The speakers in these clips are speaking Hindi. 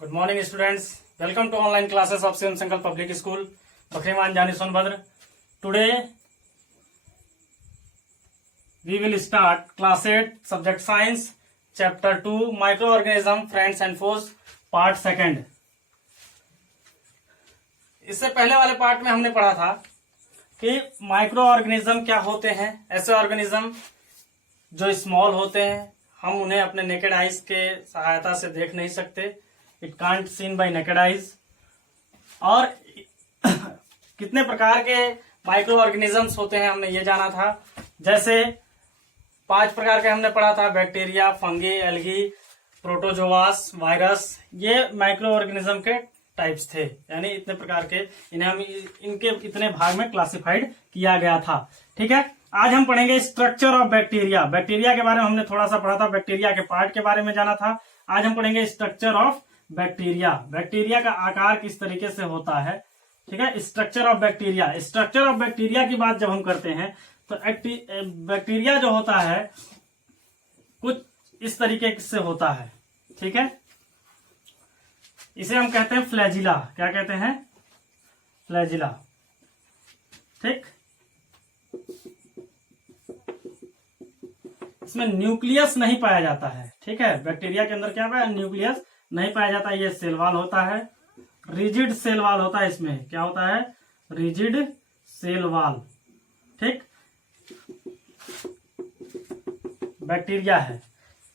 Good morning, students. Welcome to online classes of Shivam Shankar Public School, Bakriman Jani Sonbhadra. Today we will start class 8 subject science chapter 2 microorganism friends and foes part second. इससे पहले वाले पार्ट में हमने पढ़ा था कि माइक्रो ऑर्गेनिज्म क्या होते हैं। ऐसे ऑर्गेनिज्म जो स्मॉल होते हैं, हम उन्हें अपने नेकेड आइज के सहायता से देख नहीं सकते, it can't seen by naked eyes. और कितने प्रकार के माइक्रो ऑर्गेनिजम्स होते हैं हमने ये जाना था। जैसे 5 प्रकार के हमने पढ़ा था, बैक्टीरिया, फंगी, एल्गी, प्रोटोजोआस, वायरस। ये माइक्रो ऑर्गेनिज्म के टाइप्स थे, यानी इतने प्रकार के, इन्हें हम इनके इतने भाग में क्लासिफाइड किया गया था। ठीक है, आज हम पढ़ेंगे स्ट्रक्चर ऑफ बैक्टीरिया। बैक्टीरिया के बारे में हमने थोड़ा सा पढ़ा था, बैक्टीरिया के पार्ट के बारे में जाना था। आज हम पढ़ेंगे स्ट्रक्चर ऑफ बैक्टीरिया। बैक्टीरिया का आकार किस तरीके से होता है। ठीक है, structure of bacteria. Structure of bacteria की बात जब हम करते हैं तो बैक्टीरिया जो होता है कुछ इस तरीके से होता है। ठीक है, इसे हम कहते हैं फ्लैजिला। क्या कहते हैं? फ्लैजिला। ठीक, इसमें न्यूक्लियस नहीं पाया जाता है। ठीक है, बैक्टीरिया के अंदर क्या पाया? न्यूक्लियस नहीं पाया जाता। ये सेल वॉल होता है, रिजिड सेल वॉल होता है। इसमें क्या होता है? Rigid cell wall. ठीक, बैक्टीरिया है,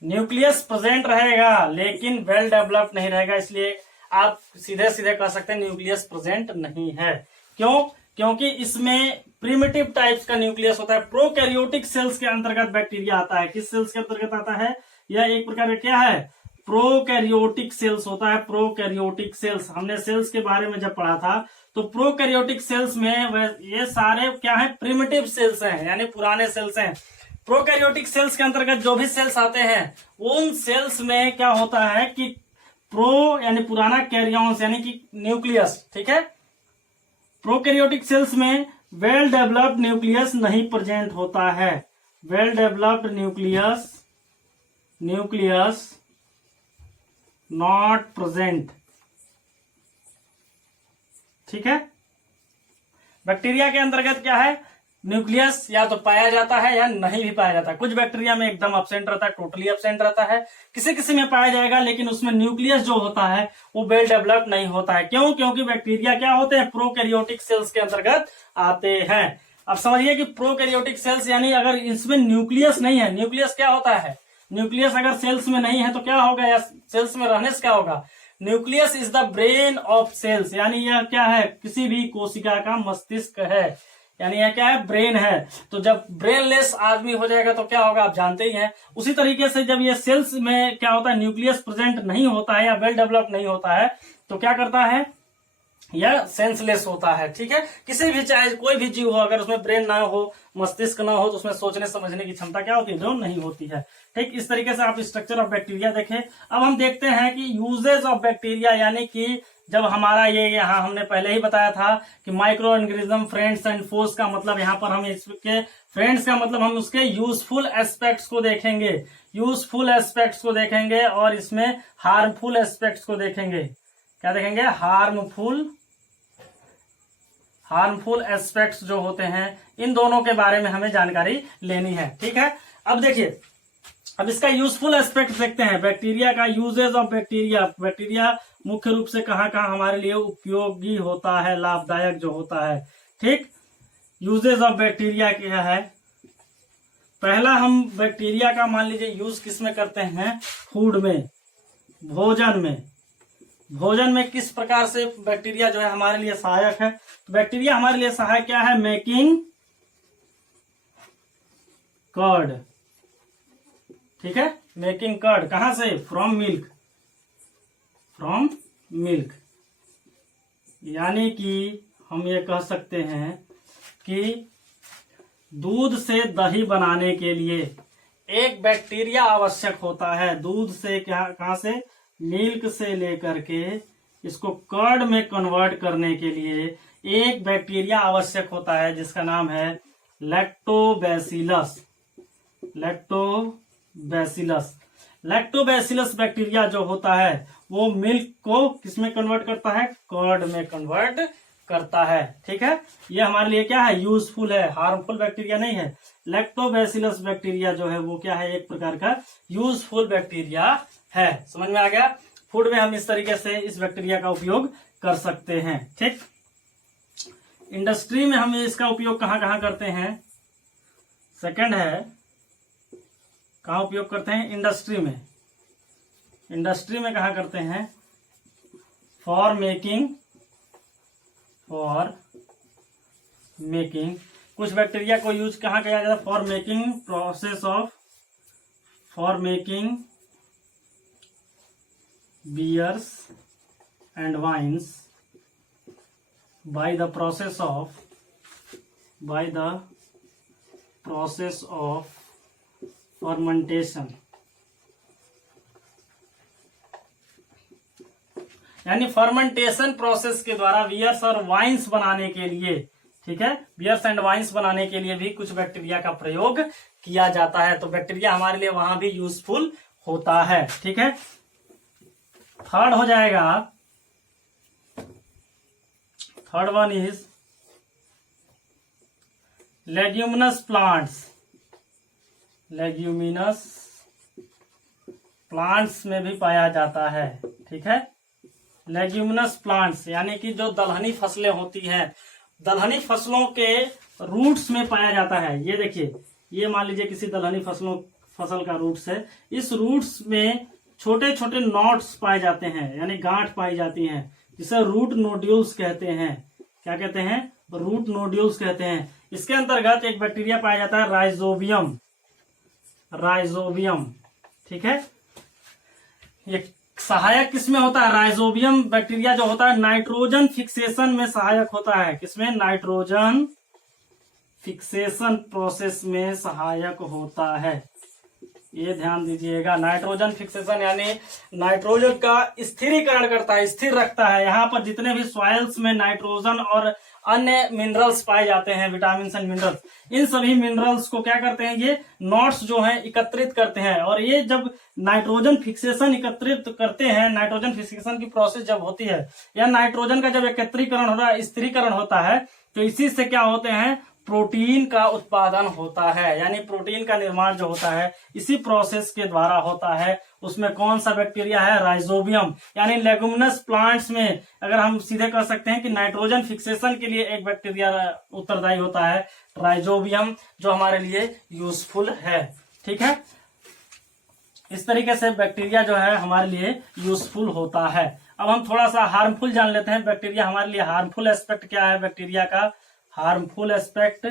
न्यूक्लियस प्रेजेंट रहेगा लेकिन वेल डेवलप्ड नहीं रहेगा, इसलिए आप सीधे सीधे कह सकते हैं न्यूक्लियस प्रेजेंट नहीं है। क्यों? क्योंकि इसमें प्रिमिटिव टाइप्स का न्यूक्लियस होता है। प्रोकैरियोटिक सेल्स के अंतर्गत बैक्टीरिया आता है। किस सेल्स के अंतर्गत आता है? यह एक प्रकार का क्या है? प्रोकैरियोटिक सेल्स होता है। प्रोकैरियोटिक सेल्स, हमने सेल्स के बारे में जब पढ़ा था तो प्रोकैरियोटिक सेल्स में ये सारे क्या है? प्रिमिटिव सेल्स हैं, यानी पुराने सेल्स हैं। प्रोकैरियोटिक सेल्स के अंतर्गत जो भी सेल्स आते हैं उन सेल्स में क्या होता है कि प्रो यानी पुराना, कैरियॉन्स यानी कि न्यूक्लियस। ठीक है, प्रोकैरियोटिक सेल्स में वेल डेवलप्ड न्यूक्लियस नहीं प्रेजेंट होता है। Well developed nucleus not present. ठीक है, बैक्टीरिया के अंतर्गत क्या है? न्यूक्लियस या तो पाया जाता है या नहीं भी पाया जाता है। कुछ बैक्टीरिया में एकदम एब्सेंट रहता है, टोटली एब्सेंट रहता है। किसी किसी में पाया जाएगा लेकिन उसमें न्यूक्लियस जो होता है वो वेल डेवलप्ड नहीं होता है। क्यों? क्योंकि बैक्टीरिया क्या होते हैं? प्रोकैरियोटिक सेल्स के अंतर्गत आते हैं। अब समझिए कि प्रोकैरियोटिक सेल्स यानी अगर इसमें न्यूक्लियस नहीं है, न्यूक्लियस क्या होता है? न्यूक्लियस अगर सेल्स में नहीं है तो क्या होगा, या सेल्स में रहने से क्या होगा? Nucleus is the brain of cells, यानी यह क्या है? किसी भी कोशिका का मस्तिष्क है, यानी यह क्या है? ब्रेन है। तो जब ब्रेनलेस आदमी हो जाएगा तो क्या होगा, आप जानते ही हैं। उसी तरीके से जब ये सेल्स में क्या होता है? न्यूक्लियस प्रेजेंट नहीं होता है या वेल डेवलप नहीं होता है तो क्या करता है? यह सेंसलेस होता है। ठीक है, किसी भी, चाहे कोई भी जीव हो, अगर उसमें ब्रेन ना हो, मस्तिष्क ना हो, तो उसमें सोचने समझने की क्षमता क्या होती है? जो नहीं होती है। ठीक, इस तरीके से आप स्ट्रक्चर ऑफ बैक्टीरिया देखें। अब हम देखते हैं कि यूजेज ऑफ बैक्टीरिया, यानी कि जब हमारा ये यहाँ हमने पहले ही बताया था कि माइक्रो ऑर्गेनिज्म फ्रेंड्स एंड फोस का मतलब, यहाँ पर हम इसके फ्रेंड्स का मतलब हम उसके यूजफुल एस्पेक्ट्स को देखेंगे, यूजफुल एस्पेक्ट्स को देखेंगे, और इसमें हार्मफुल एस्पेक्ट्स को देखेंगे। क्या देखेंगे? हार्मफुल एस्पेक्ट्स जो होते हैं, इन दोनों के बारे में हमें जानकारी लेनी है। ठीक है, अब देखिए, अब इसका यूजफुल एस्पेक्ट देखते हैं। बैक्टीरिया का यूजेज ऑफ बैक्टीरिया। बैक्टीरिया मुख्य रूप से कहाँ कहाँ हमारे लिए उपयोगी होता है, लाभदायक जो होता है। ठीक, यूजेज ऑफ बैक्टीरिया क्या है? पहला, हम बैक्टीरिया का मान लीजिए यूज किस में करते हैं? फूड में, भोजन में। भोजन में किस प्रकार से बैक्टीरिया जो है हमारे लिए सहायक है? तो बैक्टीरिया हमारे लिए सहायक क्या है? Making curd. ठीक है, मेकिंग कर्ड कहां से? From milk. फ्रॉम मिल्क, यानी कि हम ये कह सकते हैं कि दूध से दही बनाने के लिए एक बैक्टीरिया आवश्यक होता है। दूध से क्या, कहां से? मिल्क से लेकर के इसको कर्ड में कन्वर्ट करने के लिए एक बैक्टीरिया आवश्यक होता है जिसका नाम है लैक्टोबैसिलस। लैक्टोबैसिलस। लैक्टोबैसिलस बैक्टीरिया जो होता है वो मिल्क को किसमें कन्वर्ट करता है, कर्ड में कन्वर्ट करता है। ठीक है, ये हमारे लिए क्या है, यूजफुल है, हार्मफुल बैक्टीरिया नहीं है। लैक्टोबैसिलस बैक्टीरिया जो है वो क्या है, एक प्रकार का यूजफुल बैक्टीरिया है। समझ में आ गया। फूड में हम इस तरीके से इस बैक्टीरिया का उपयोग कर सकते हैं। ठीक, इंडस्ट्री में हम इसका उपयोग कहां कहां करते हैं, सेकंड है कहां उपयोग करते हैं, इंडस्ट्री में। इंडस्ट्री में कहां करते हैं, फॉर मेकिंग कुछ बैक्टीरिया को यूज कहां किया जाता है, for making beers and wines by the process of fermentation, यानी फर्मेंटेशन प्रोसेस के द्वारा बियर्स और वाइन्स बनाने के लिए, ठीक है, बियर्स एंड वाइन्स बनाने के लिए भी कुछ बैक्टीरिया का प्रयोग किया जाता है। तो बैक्टीरिया हमारे लिए वहां भी यूजफुल होता है। ठीक है, थर्ड हो जाएगा, third one is leguminous plants में भी पाया जाता है। ठीक है, लेग्यूमिनस प्लांट्स यानी कि जो दलहनी फसलें होती हैं, दलहनी फसलों के रूट्स में पाया जाता है। ये देखिए, ये मान लीजिए किसी दलहनी फसल का रूट्स है, इस रूट्स में छोटे छोटे नॉट्स पाए जाते हैं, यानी गांठ पाई जाती हैं, जिसे रूट नोड्यूल्स कहते हैं। क्या कहते हैं, रूट नोड्यूल्स कहते हैं। इसके अंतर्गत एक बैक्टीरिया पाया जाता है राइजोबियम। ठीक है, ये सहायक किसमें होता है, राइजोबियम बैक्टीरिया जो होता है नाइट्रोजन फिक्सेशन में सहायक होता है। किसमें, नाइट्रोजन फिक्सेशन प्रोसेस में सहायक होता है। ये ध्यान दीजिएगा, नाइट्रोजन फिक्सेशन यानी नाइट्रोजन का स्थिरीकरण करता है, स्थिर रखता है। यहाँ पर जितने भी सॉइल्स में नाइट्रोजन और अन्य मिनरल्स पाए जाते हैं, विटामिन एंड मिनरल्स, इन सभी मिनरल्स को क्या करते हैं, ये नॉट्स जो हैं एकत्रित करते हैं। और ये जब नाइट्रोजन फिक्सेशन एकत्रित करते हैं, नाइट्रोजन फिक्सेशन की प्रोसेस जब होती है, या नाइट्रोजन का जब एकत्रीकरण होता है, स्थिरीकरण होता है, तो इसी से क्या होते हैं, प्रोटीन का उत्पादन होता है। यानी प्रोटीन का निर्माण जो होता है इसी प्रोसेस के द्वारा होता है। उसमें कौन सा बैक्टीरिया है, राइजोबियम। यानी लेगुमिनस प्लांट्स में अगर हम सीधे कह सकते हैं कि नाइट्रोजन फिक्सेशन के लिए एक बैक्टीरिया उत्तरदायी होता है, राइजोबियम, जो हमारे लिए यूजफुल है। ठीक है, इस तरीके से बैक्टीरिया जो है हमारे लिए यूजफुल होता है। अब हम थोड़ा सा हार्मफुल जान लेते हैं। बैक्टीरिया हमारे लिए हार्मफुल एस्पेक्ट क्या है, बैक्टीरिया का हार्मफुल एस्पेक्ट।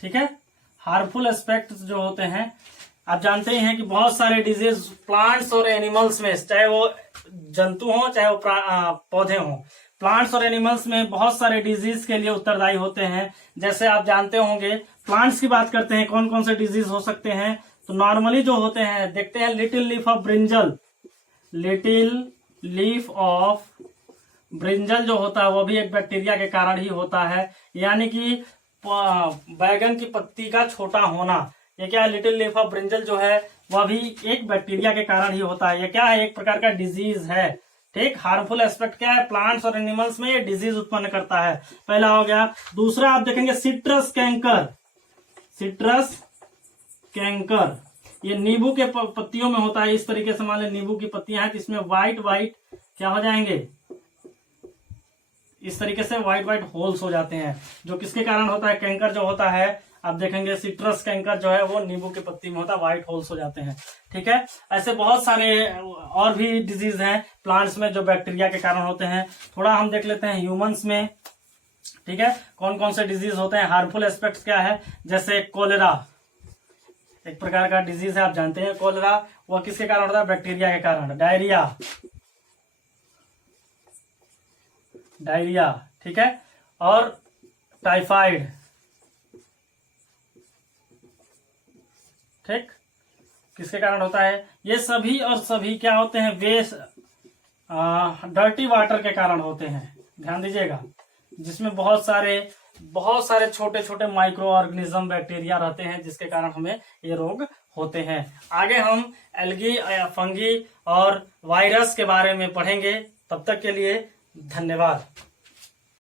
ठीक है, हार्मफुल एस्पेक्ट जो होते हैं, आप जानते ही हैं कि बहुत सारे डिजीज प्लांट्स और एनिमल्स में, चाहे वो जंतु हो चाहे वो पौधे हों, प्लांट्स और एनिमल्स में बहुत सारे डिजीज के लिए उत्तरदायी होते हैं। जैसे आप जानते होंगे, प्लांट्स की बात करते हैं, कौन कौन से डिजीज हो सकते हैं, तो नॉर्मली जो होते हैं देखते हैं, लिटिल लीफ ऑफ ब्रिंजल जो होता है वो भी एक बैक्टीरिया के कारण ही होता है। यानी कि बैगन की पत्ती का छोटा होना, ये क्या है, लिटिल लीफ ऑफ ब्रिंजल जो है वह भी एक बैक्टीरिया के कारण ही होता है। ये क्या है, एक प्रकार का डिजीज है। ठीक, हार्मफुल एस्पेक्ट क्या है, प्लांट्स और एनिमल्स में ये डिजीज उत्पन्न करता है। पहला हो गया। दूसरा आप देखेंगे सिट्रस कैंकर, ये नींबू के पत्तियों में होता है। इस तरीके से मान लें नींबू की पत्तियां हैं, जिसमें व्हाइट क्या हो जाएंगे, इस तरीके से व्हाइट होल्स हो जाते हैं, जो किसके कारण होता है, कैंकर जो होता है। आप देखेंगे सिट्रस कैंकर जो है वो नींबू की पत्ती में होता है, व्हाइट होल्स हो जाते हैं। ठीक है, ऐसे बहुत सारे और भी डिजीज हैं प्लांट्स में जो बैक्टीरिया के कारण होते हैं। थोड़ा हम देख लेते हैं ह्यूमंस में। ठीक है, कौन कौन से डिजीज होते हैं, हार्मफुल एस्पेक्ट्स क्या है, जैसे कोलेरा एक प्रकार का डिजीज है, आप जानते हैं कोलेरा, वह किसके कारण होता है, बैक्टीरिया के कारण। डायरिया, ठीक है, और टाइफाइड। ठीक, किसके कारण होता है, ये सभी और सभी क्या होते हैं, वेस्ट डर्टी वाटर के कारण होते हैं। ध्यान दीजिएगा, जिसमें बहुत सारे बहुत सारे छोटे छोटे माइक्रो ऑर्गेनिज्म बैक्टीरिया रहते हैं जिसके कारण हमें ये रोग होते हैं। आगे हम एल्गी, फंगी और वायरस के बारे में पढ़ेंगे। तब तक के लिए धन्यवाद।